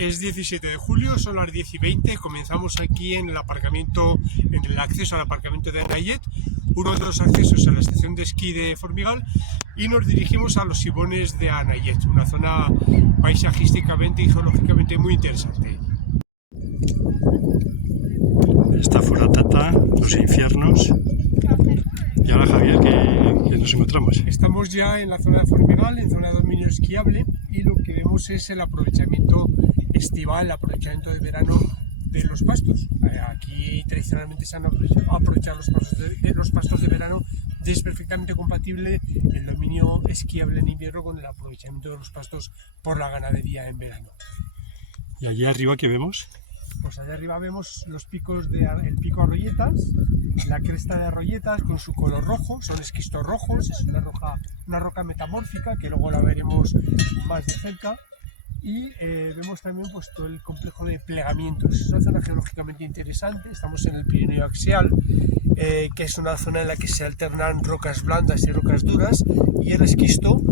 Es 17 de julio, son las 10:20, comenzamos aquí en el aparcamiento, en el acceso al aparcamiento de Anayet, uno de los accesos a la estación de esquí de Formigal, y nos dirigimos a los Sibones de Anayet, una zona paisajísticamente y geológicamente muy interesante. Esta fue la Tata, los infiernos. Y ahora, Javier, ¿qué nos encontramos? Estamos ya en la zona de Formigal, en zona de dominio esquiable, y lo que vemos es el aprovechamiento estival, el aprovechamiento de verano de los pastos. Aquí tradicionalmente se han aprovechado los pastos de verano, y es perfectamente compatible el dominio esquiable en invierno con el aprovechamiento de los pastos por la ganadería en verano. ¿Y allí arriba qué vemos? Pues allá arriba vemos los picos el pico Arroyetas, la cresta de Arroyetas con su color rojo, son esquistos rojos, es una roca metamórfica que luego la veremos más de cerca. Y vemos también pues, todo el complejo de plegamientos. Es una zona geológicamente interesante, estamos en el Pirineo axial, que es una zona en la que se alternan rocas blandas y rocas duras, y el esquisto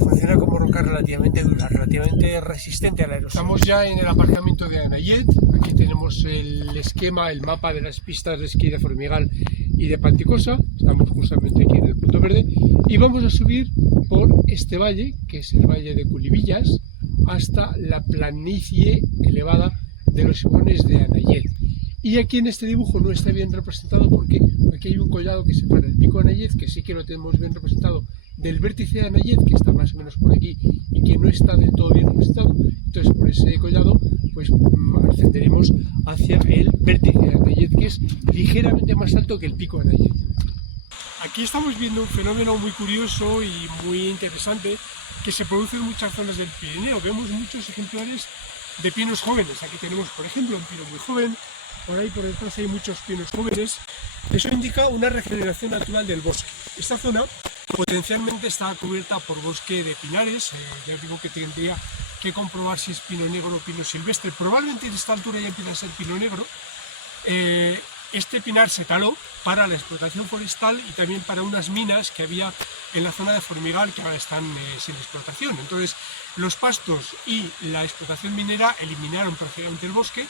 funciona como roca relativamente dura, relativamente resistente a la erosión. Estamos ya en el aparcamiento de Anayet, aquí tenemos el esquema, el mapa de las pistas de esquí de Formigal y de Panticosa, estamos justamente aquí en el punto verde, y vamos a subir por este valle, que es el valle de Culivillas, hasta la planicie elevada de los Sibones de Anayet. Y aquí en este dibujo no está bien representado porque aquí hay un collado que separa el pico de Anayet, que sí que lo tenemos bien representado, del vértice de Anayet, que está más o menos por aquí y que no está del todo bien representado. Entonces por ese collado pues ascenderemos hacia el vértice de Anayet, que es ligeramente más alto que el pico de Anayet. Aquí estamos viendo un fenómeno muy curioso y muy interesante que se produce en muchas zonas del Pirineo. Vemos muchos ejemplares de pinos jóvenes. Aquí tenemos, por ejemplo, un pino muy joven. Por ahí por detrás hay muchos pinos jóvenes. Eso indica una regeneración natural del bosque. Esta zona potencialmente está cubierta por bosque de pinares. Ya digo que tendría que comprobar si es pino negro o pino silvestre. Probablemente en esta altura ya empieza a ser pino negro. Este pinar se taló para la explotación forestal y también para unas minas que había en la zona de Formigal que ahora están sin explotación. Entonces los pastos y la explotación minera eliminaron prácticamente el bosque.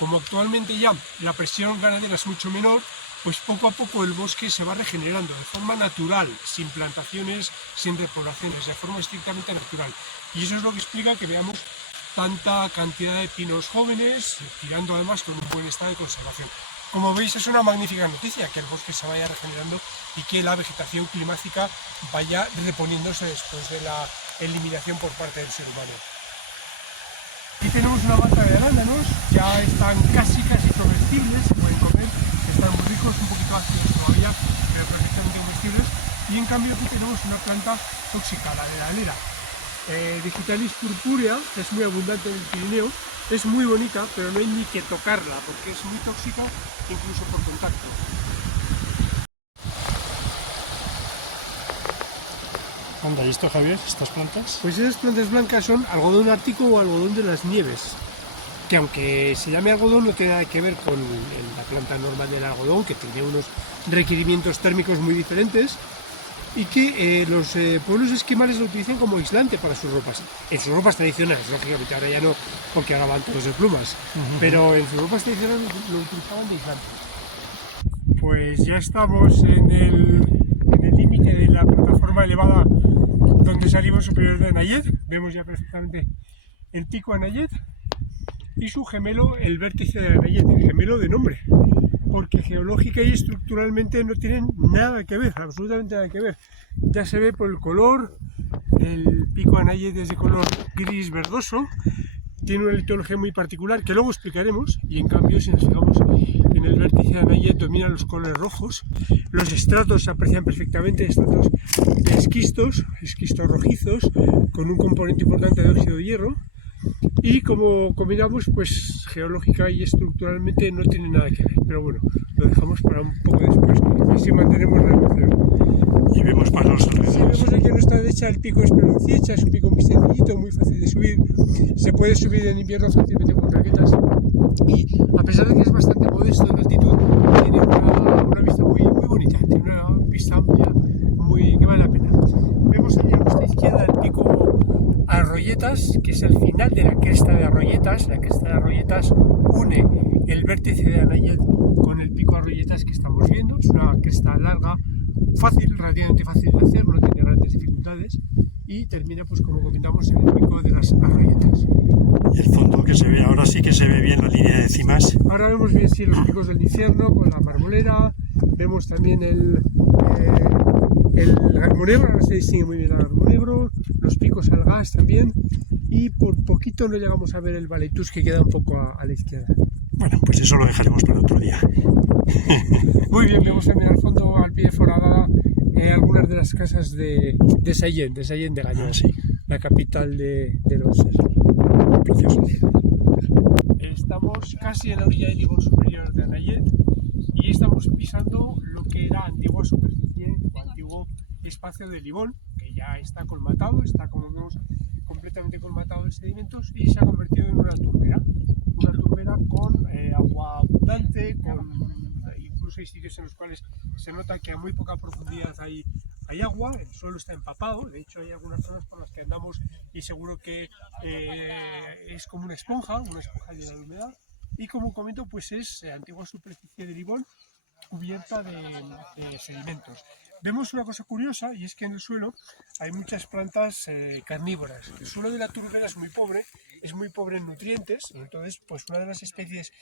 Como actualmente ya la presión ganadera es mucho menor, pues poco a poco el bosque se va regenerando de forma natural, sin plantaciones, sin repoblaciones, de forma estrictamente natural. Y eso es lo que explica que veamos tanta cantidad de pinos jóvenes, tirando además con un buen estado de conservación. Como veis, es una magnífica noticia que el bosque se vaya regenerando y que la vegetación climática vaya reponiéndose después de la eliminación por parte del ser humano. Aquí tenemos una mata de arándanos, ya están casi comestibles, se pueden comer, están muy ricos, un poquito ácidos todavía, pero perfectamente comestibles. Y en cambio aquí tenemos una planta tóxica, la de la helera. Digitalis purpurea, que es muy abundante en el Pirineo, es muy bonita, pero no hay ni que tocarla porque es muy tóxica incluso por contacto. Anda, ¿y esto, Javier? ¿Estas plantas? Pues esas plantas blancas son algodón ártico o algodón de las nieves, que aunque se llame algodón no tiene nada que ver con la planta normal del algodón, que tiene unos requerimientos térmicos muy diferentes, y que los pueblos esquimales lo utilizan como aislante para sus ropas. En sus ropas tradicionales, lógicamente ahora ya no, porque ahora van todos de plumas, pero en sus ropas tradicionales lo utilizaban de aislante. Pues ya estamos en el límite de la plataforma elevada donde salimos superior de Anayet. Vemos ya perfectamente el pico Anayet y su gemelo, el vértice de Anayet, el gemelo de nombre, porque geológica y estructuralmente no tienen nada que ver, absolutamente nada que ver. Ya se ve por el color, el pico Anayet es de color gris verdoso, tiene una litología muy particular que luego explicaremos, y en cambio si nos fijamos en el vértice de Anayet dominan los colores rojos, los estratos se aprecian perfectamente, estratos de esquistos rojizos, con un componente importante de óxido de hierro, y como combinamos, pues geológica y estructuralmente no tiene nada que ver, pero bueno, lo dejamos para un poco después, así mantenemos la emoción. Y vemos pasos alrededor. Si vemos aquí a nuestra derecha el pico Espelonciecha, es un pico muy sencillito, muy fácil de subir, se puede subir en invierno fácilmente con raquetas, y a pesar de que es bastante modesto en altitud, tiene una vista muy bonita, tiene una vista amplia que vale la pena. Vemos allí a nuestra izquierda el pico Arroyetas, Arroyetas, que es el final de la cresta de Arroyetas. La cresta de Arroyetas une el vértice de Anayet con el pico Arroyetas que estamos viendo. Es una cresta larga, fácil, relativamente fácil de hacer, no tiene grandes dificultades, y termina, pues como comentamos, en el pico de las Arroyetas. Y el fondo que se ve, ahora sí que se ve bien la línea de cimas. Ahora vemos bien sí, los picos del infierno con la marmolera, vemos también el Garmonegro, ahora se distingue muy bien el Garmonegro, los picos al gas también, y por poquito no llegamos a ver el Valetús, que queda un poco a la izquierda. Bueno, pues eso lo dejaremos para otro día. Muy bien, vemos también al fondo, al pie de Foradada, algunas de las casas de Sallent de Gallón, Sí. la capital de los Precioso. Estamos casi en la orilla del Libón superior de Anayet y estamos pisando lo que era antigua superficie o antiguo espacio del Libón, que ya está colmatado, está, como vemos, completamente colmatado de sedimentos y se ha convertido en una turbera con agua abundante, incluso hay sitios en los cuales se nota que a muy poca profundidad hay agua, el suelo está empapado, de hecho hay algunas zonas por las que andamos y seguro que es como una esponja llena de humedad, y como comento, pues es antigua superficie de Libón cubierta de sedimentos. Vemos una cosa curiosa, y es que en el suelo hay muchas plantas carnívoras. El suelo de la turbera es muy pobre en nutrientes, y entonces pues una de las especies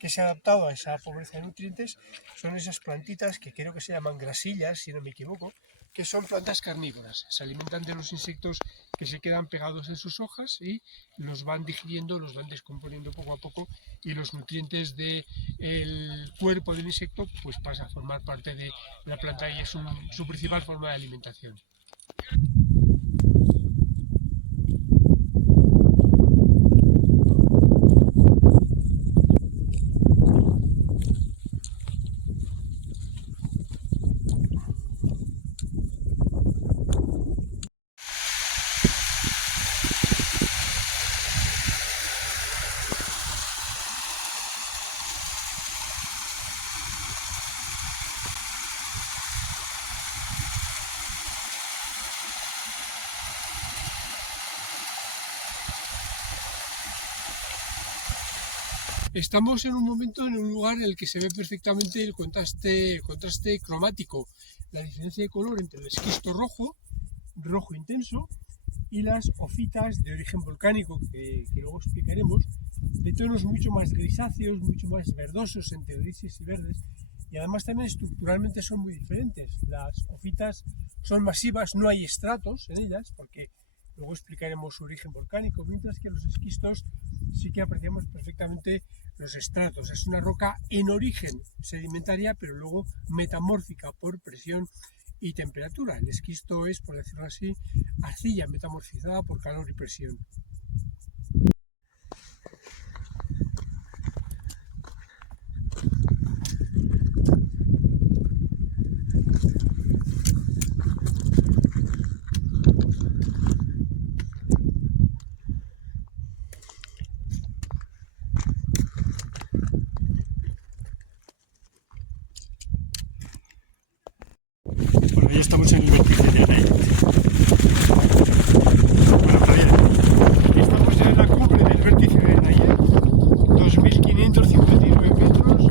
que se ha adaptado a esa pobreza de nutrientes son esas plantitas que creo que se llaman grasillas, si no me equivoco, que son plantas carnívoras. Se alimentan de los insectos que se quedan pegados en sus hojas y los van digiriendo, los van descomponiendo poco a poco, y los nutrientes del cuerpo del insecto pues pasa a formar parte de la planta y es su principal forma de alimentación. Estamos en un momento, en un lugar en el que se ve perfectamente el contraste cromático, la diferencia de color entre el esquisto rojo intenso, y las ofitas de origen volcánico, que luego explicaremos, de tonos mucho más grisáceos, mucho más verdosos, entre grises y verdes, y además también estructuralmente son muy diferentes. Las ofitas son masivas, no hay estratos en ellas, porque luego explicaremos su origen volcánico, mientras que los esquistos sí que apreciamos perfectamente los estratos. Es una roca en origen sedimentaria, pero luego metamórfica por presión y temperatura. El esquisto es, por decirlo así, arcilla metamorfizada por calor y presión. Bueno, ya estamos en el vértice de Anayet. Bueno, Javier. Estamos ya en la cumbre del vértice de Anayet, 2.559 metros.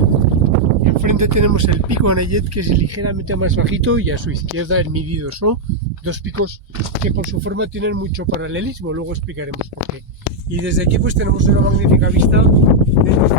Y enfrente tenemos el pico Anayet, que es ligeramente más bajito, y a su izquierda el Mididoso, dos picos que por su forma tienen mucho paralelismo, luego explicaremos por qué. Y desde aquí pues tenemos una magnífica vista de los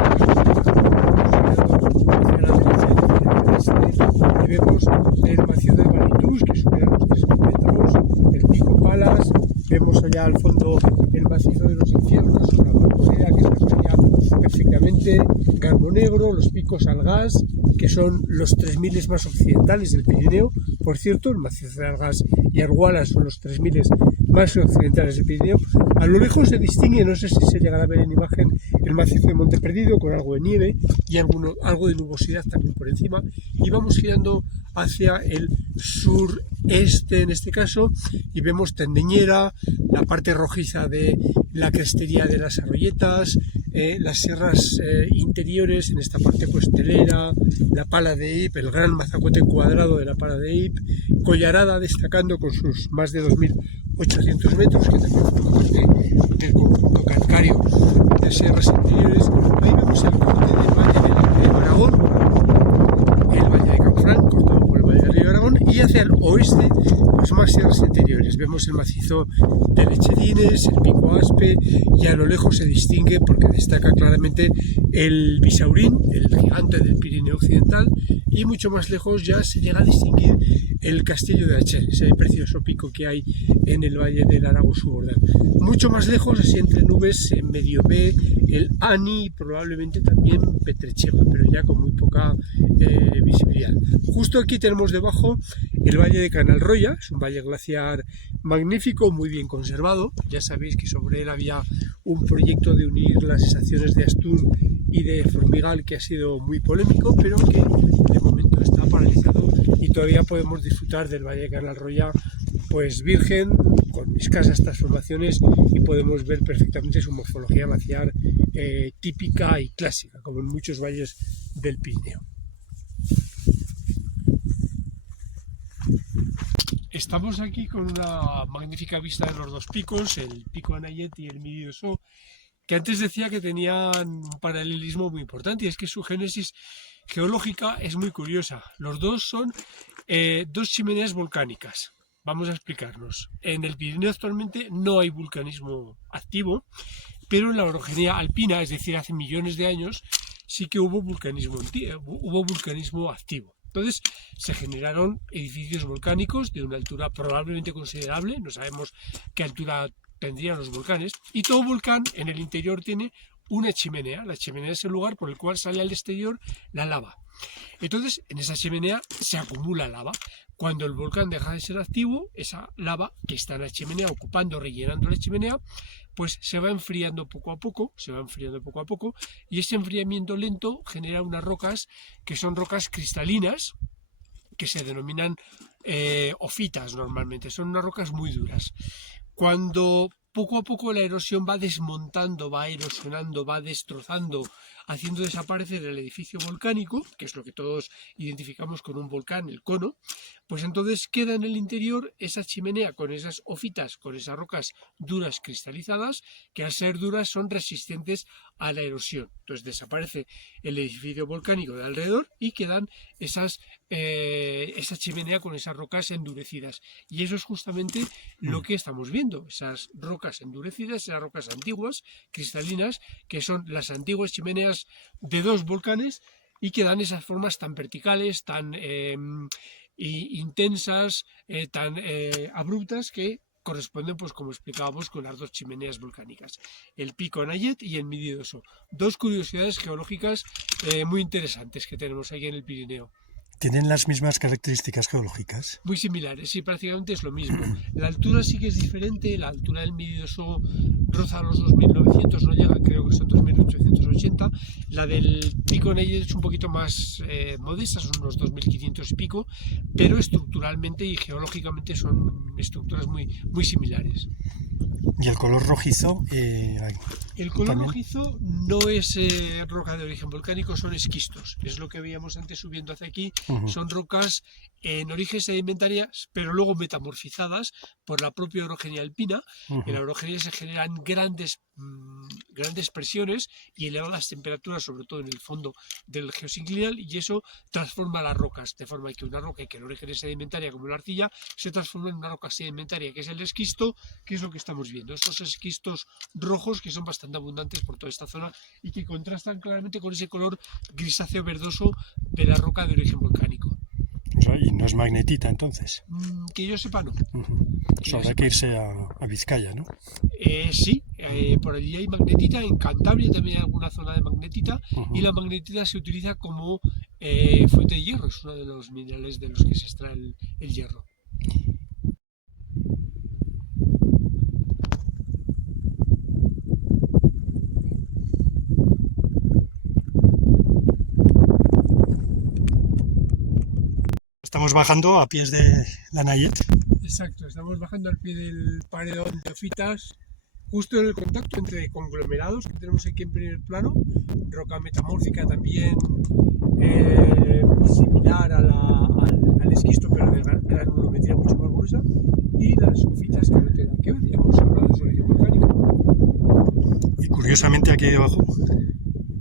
y vemos el macizo de Valetús, que supera los 3.000 metros, el pico Palas, vemos allá al fondo el macizo de los infiernos, la Marmolera, que se aprecia perfectamente, Garmonegro, los picos Algás, que son los 3.000 más occidentales del Pirineo. Por cierto, el macizo de Algás y Arguala son los 3.000 más occidentales del Pirineo. A lo lejos se distingue, no sé si se llegará a ver en imagen, el macizo de Monte Perdido con algo de nieve y algo de nubosidad también por encima, y vamos girando hacia el sureste en este caso y vemos Tendeñera, la parte rojiza de la crestería de las Arroyetas, las sierras interiores, en esta parte pues Telera, la Pala de Ip, el gran mazacote cuadrado de la Pala de Ip, Collarada destacando con sus más de 2.000 800 metros, que también forma parte del conjunto calcáreo de sierras interiores. Ahí vemos el corte del valle del río Aragón, el valle de Canfranc, cortado por el valle del río Aragón, y hacia el oeste, pues más sierras interiores. Vemos el macizo de Lechedines, el Pico Aspe, y a lo lejos se distingue, porque destaca claramente, el Bisaurín, el gigante del Pirineo Occidental, y mucho más lejos ya se llega a distinguir el Castillo de Achel, ese precioso pico que hay en el valle del Aragó Subordán. Mucho más lejos, así entre nubes, en medio ve el Ani y probablemente también Petrecheva, pero ya con muy poca visibilidad. Justo aquí tenemos debajo el valle de Canalroya, es un valle glaciar magnífico, muy bien conservado. Ya sabéis que sobre él había un proyecto de unir las estaciones de Astún y de Formigal que ha sido muy polémico, pero que de momento está paralizado y todavía podemos disfrutar del valle de Canalroya pues virgen, con escasas transformaciones, y podemos ver perfectamente su morfología glaciar típica y clásica, como en muchos valles del Pirineo. Estamos aquí con una magnífica vista de los dos picos, el pico Anayet y el Midi d'Ossó, que antes decía que tenían un paralelismo muy importante, y es que su génesis geológica es muy curiosa. Los dos son dos chimeneas volcánicas. Vamos a explicarnos. En el Pirineo actualmente no hay vulcanismo activo, pero en la orogenia alpina, es decir, hace millones de años, sí que hubo vulcanismo activo. Entonces se generaron edificios volcánicos de una altura probablemente considerable, no sabemos qué altura tendrían los volcanes, y todo volcán en el interior tiene una chimenea. La chimenea es el lugar por el cual sale al exterior la lava. Entonces en esa chimenea se acumula lava. Cuando el volcán deja de ser activo, esa lava que está en la chimenea, ocupando, rellenando la chimenea, pues se va enfriando poco a poco, y ese enfriamiento lento genera unas rocas que son rocas cristalinas, que se denominan ofitas normalmente, son unas rocas muy duras. Cuando poco a poco la erosión va desmontando, va erosionando, va destrozando, haciendo desaparecer el edificio volcánico, que es lo que todos identificamos con un volcán, el cono, pues entonces queda en el interior esa chimenea con esas ofitas, con esas rocas duras cristalizadas, que al ser duras son resistentes a la erosión. Entonces desaparece el edificio volcánico de alrededor y quedan esa chimenea con esas rocas endurecidas. Y eso es justamente lo que estamos viendo, esas rocas endurecidas, esas rocas antiguas, cristalinas, que son las antiguas chimeneas de dos volcanes y que dan esas formas tan verticales, tan intensas, tan abruptas, que corresponden, pues como explicábamos, con las dos chimeneas volcánicas, el pico Anayet y el Midi d'Ossó. Dos curiosidades geológicas muy interesantes que tenemos aquí en el Pirineo. ¿Tienen las mismas características geológicas? Muy similares, sí, prácticamente es lo mismo. La altura sí que es diferente, la altura del Midi d'Ossó roza los 2.900, no llega, creo que son 2.880. La del pico Anayet es un poquito más modesta, son unos 2.500 y pico, pero estructuralmente y geológicamente son estructuras muy similares. ¿Y el color rojizo? El color ¿también? rojizo no es roca de origen volcánico, son esquistos. Es lo que veíamos antes subiendo hacia aquí. Son rocas en origen sedimentarias, pero luego metamorfizadas por la propia orogenia alpina. En la orogenia se generan grandes presiones y elevadas temperaturas, sobre todo en el fondo del geosinclinal, y eso transforma las rocas, de forma que una roca que en origen es sedimentaria, como la arcilla, se transforma en una roca sedimentaria, que es el esquisto, que es lo que estamos viendo. Estos esquistos rojos que son bastante abundantes por toda esta zona y que contrastan claramente con ese color grisáceo verdoso de la roca de origen volcánico. Y no es magnetita, entonces. Que yo sepa, no. Pues habrá que irse a Vizcaya, ¿no? Sí, por allí hay magnetita, en Cantabria también hay alguna zona de magnetita, y la magnetita se utiliza como fuente de hierro, es uno de los minerales de los que se extrae el hierro. Estamos bajando a pies de la Anayet. Exacto, estamos bajando al pie del paredón de ofitas, justo en el contacto entre conglomerados que tenemos aquí en primer plano, roca metamórfica también similar al esquisto, pero de granulometría mucho más gruesa, y las sofitas que no tienen que ver. Ya hemos hablado de su origen volcánico. Y curiosamente aquí abajo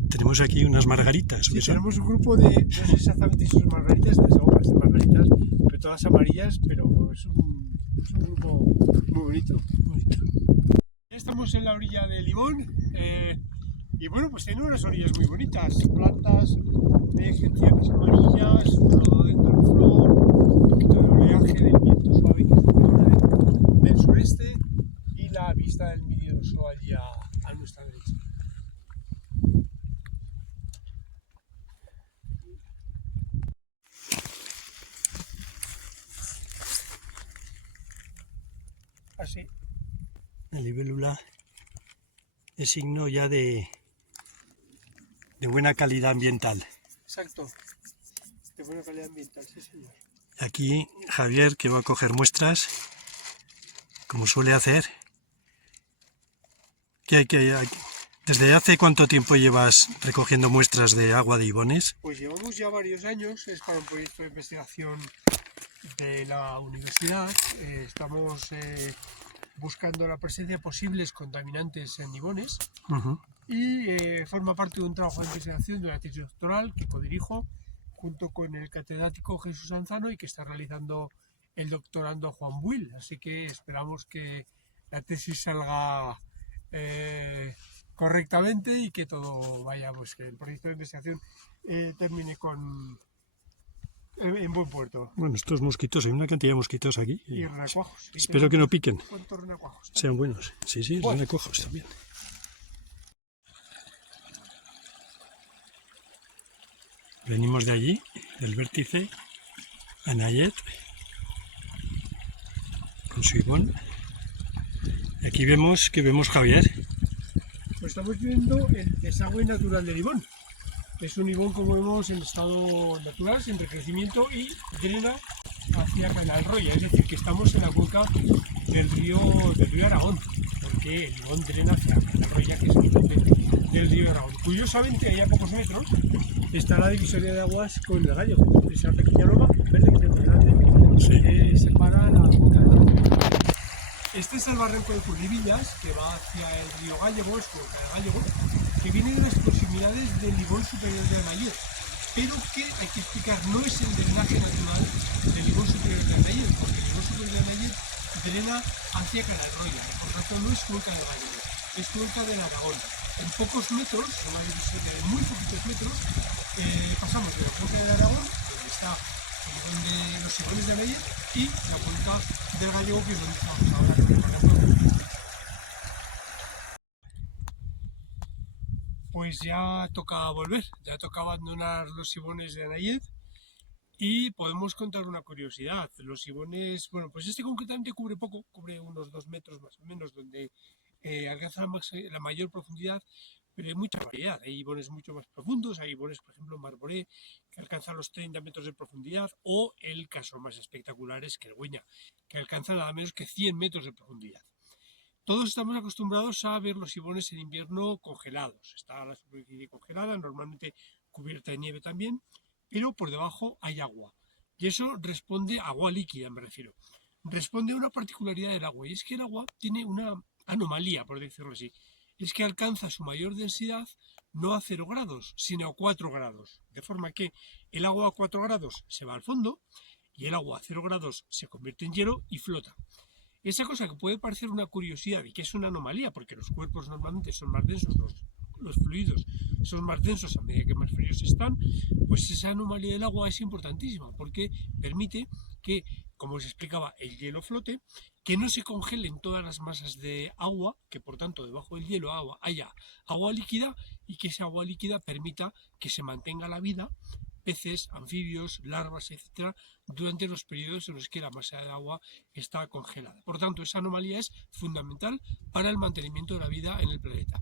tenemos aquí unas margaritas. Sí, tenemos un grupo de, no sé exactamente si son margaritas, desde luego de margaritas, pero todas amarillas, pero es un grupo muy bonito. Ya estamos en la orilla de Limón y bueno, pues tiene unas orillas muy bonitas, plantas de gentianas amarillas, rododendron flor, un poquito de oleaje del viento suave que está ahora del sureste y la vista del Midioso allí a nuestra derecha. Así. La libélula es signo ya de buena calidad ambiental. Exacto. De buena calidad ambiental, sí señor. Aquí Javier, que va a coger muestras, como suele hacer. ¿Desde hace cuánto tiempo llevas recogiendo muestras de agua de ibones? Pues llevamos ya varios años, es para un proyecto de investigación de la universidad. Estamos buscando la presencia de posibles contaminantes en ibones y forma parte de un trabajo de investigación de una tesis doctoral que codirijo junto con el catedrático Jesús Anzano y que está realizando el doctorando Juan Buil. Así que esperamos que la tesis salga correctamente y que todo vaya, pues que el proyecto de investigación termine en buen puerto. Bueno, estos mosquitos, hay una cantidad de mosquitos aquí. Y renacuajos. Espero que no piquen. ¿Cuántos renacuajos? Sean buenos. Sí, Bueno. renacuajos también. Venimos de allí, del vértice, a Nayet, con su ibón. Y aquí vemos Javier. Pues estamos viendo el desagüe natural del ibón. Es un ibón, como vemos, en estado natural, sin recrecimiento y drena hacia Canal Roya, es decir, que estamos en la cuenca del río Aragón, porque el ibón drena hacia Canal Roya, que es el del río Aragón. Curiosamente, ahí a pocos metros está la divisoria de aguas con el Gallego, esa pequeña loma verde que tenemos delante, que separa la cuenca del río. Este es el barranco de Currivillas, que va hacia el río Gallego, es cuenca del Gallego, que viene de las proximidades del ibón superior de Nayet, pero que, hay que explicar, no es el drenaje natural del ibón superior de Nayet, porque el ibón superior de Nayet drena hacia Canal Roya, por tanto no es cuenca del Gallego, es cuenca del Aragón. En pocos metros, una divisoria de muy poquitos metros, pasamos de la cuenca del Aragón, donde está los ibones de Nayet, y la cuenca del Gallego, que es donde estamos ahora. Pues ya toca volver, ya toca abandonar los ibones de Nayet y podemos contar una curiosidad. Los ibones, bueno, pues este concretamente cubre poco, cubre unos 2 metros más o menos, donde alcanza la mayor profundidad, pero hay mucha variedad. Hay ibones mucho más profundos, hay ibones, por ejemplo, Marboré, que alcanzan los 30 metros de profundidad, o el caso más espectacular es Kergueña, que alcanza nada menos que 100 metros de profundidad. Todos estamos acostumbrados a ver los ibones en invierno congelados. Está la superficie congelada, normalmente cubierta de nieve también, pero por debajo hay agua. Y eso responde, agua líquida me refiero, responde a una particularidad del agua. Y es que el agua tiene una anomalía, por decirlo así. Es que alcanza su mayor densidad no a 0 grados, sino a 4 grados. De forma que el agua a 4 grados se va al fondo y el agua a 0 grados se convierte en hielo y flota. Esa cosa que puede parecer una curiosidad y que es una anomalía, porque los cuerpos normalmente son más densos, los fluidos son más densos a medida que más fríos están, pues esa anomalía del agua es importantísima, porque permite que, como os explicaba, el hielo flote, que no se congelen todas las masas de agua, que por tanto debajo del hielo haya agua líquida, y que esa agua líquida permita que se mantenga la vida, peces, anfibios, larvas, etcétera, durante los periodos en los que la masa de agua está congelada. Por tanto, esa anomalía es fundamental para el mantenimiento de la vida en el planeta.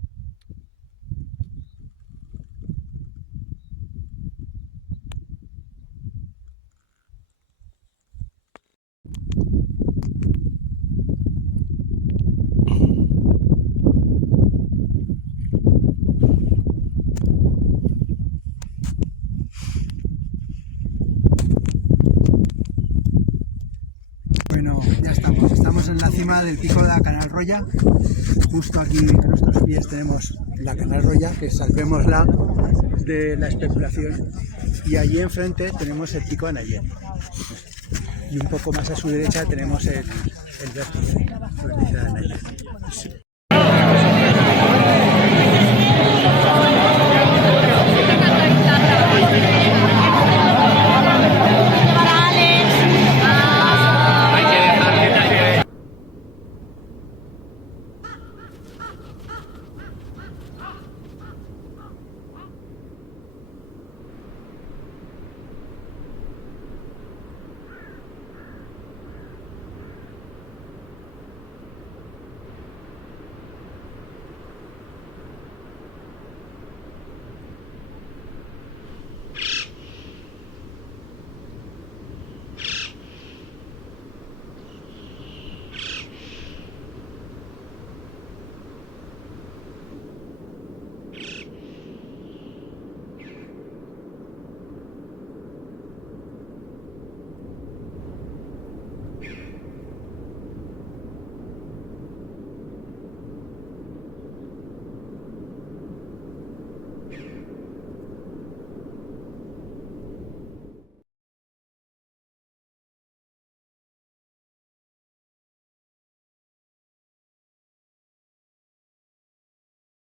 Bueno, ya estamos en la cima del pico de la Canalroya. Justo aquí a nuestros pies tenemos la Canalroya, que salvémosla de la especulación. Y allí enfrente tenemos el pico de Nayeli. Y un poco más a su derecha tenemos el vértice de Nayeli.